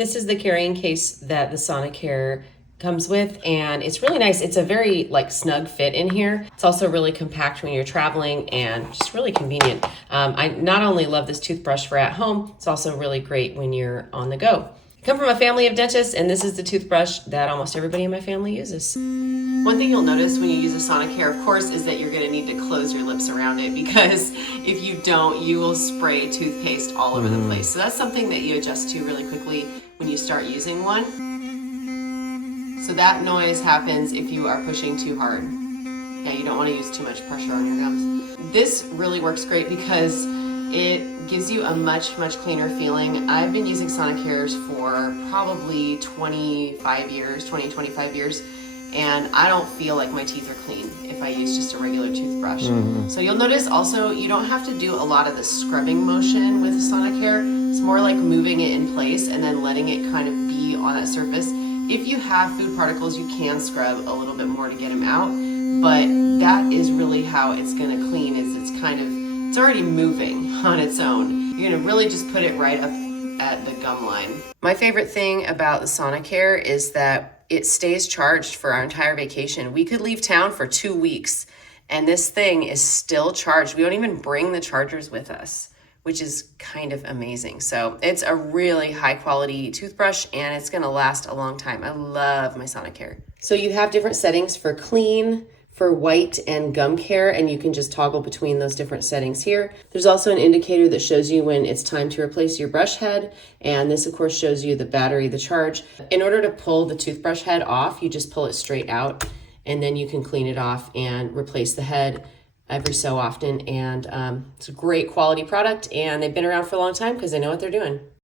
This is the carrying case that the Sonicare comes with, and it's really nice. It's a very snug fit in here. It's also really compact when you're traveling and just really convenient. I not only love this toothbrush for at home, it's also really great when you're on the go. I come from a family of dentists, and this is the toothbrush that almost everybody in my family uses. One thing you'll notice when you use a Sonicare, of course, is that you're going to need to close your lips around it, because if you don't, you will spray toothpaste all over the place. So that's something that you adjust to really quickly when you start using one. So that noise happens if you are pushing too hard. Yeah, you don't want to use too much pressure on your gums. This really works great because it gives you a much cleaner feeling. I've been using Sonicares for probably 25 years, and I don't feel like my teeth are clean if I use just a regular toothbrush. So you'll notice also you don't have to do a lot of the scrubbing motion with the Sonicare. It's more like moving it in place and then letting it kind of be on that surface. If you have food particles, you can scrub a little bit more to get them out, but that is really how it's gonna clean, is it's already moving on its own. You're gonna really just put it right up at the gum line. My favorite thing about the Sonicare is that it stays charged for our entire vacation. We could leave town for 2 weeks and this thing is still charged. We don't even bring the chargers with us, which is kind of amazing. So it's a really high quality toothbrush and it's gonna last a long time. I love my Sonicare. So you have different settings for clean, for white, and gum care, and you can just toggle between those different settings here. There's also an indicator that shows you when it's time to replace your brush head, and this of course shows you the battery, the charge. In order to pull the toothbrush head off, you just pull it straight out, and then you can clean it off and replace the head every so often. And it's a great quality product, and they've been around for a long time because they know what they're doing.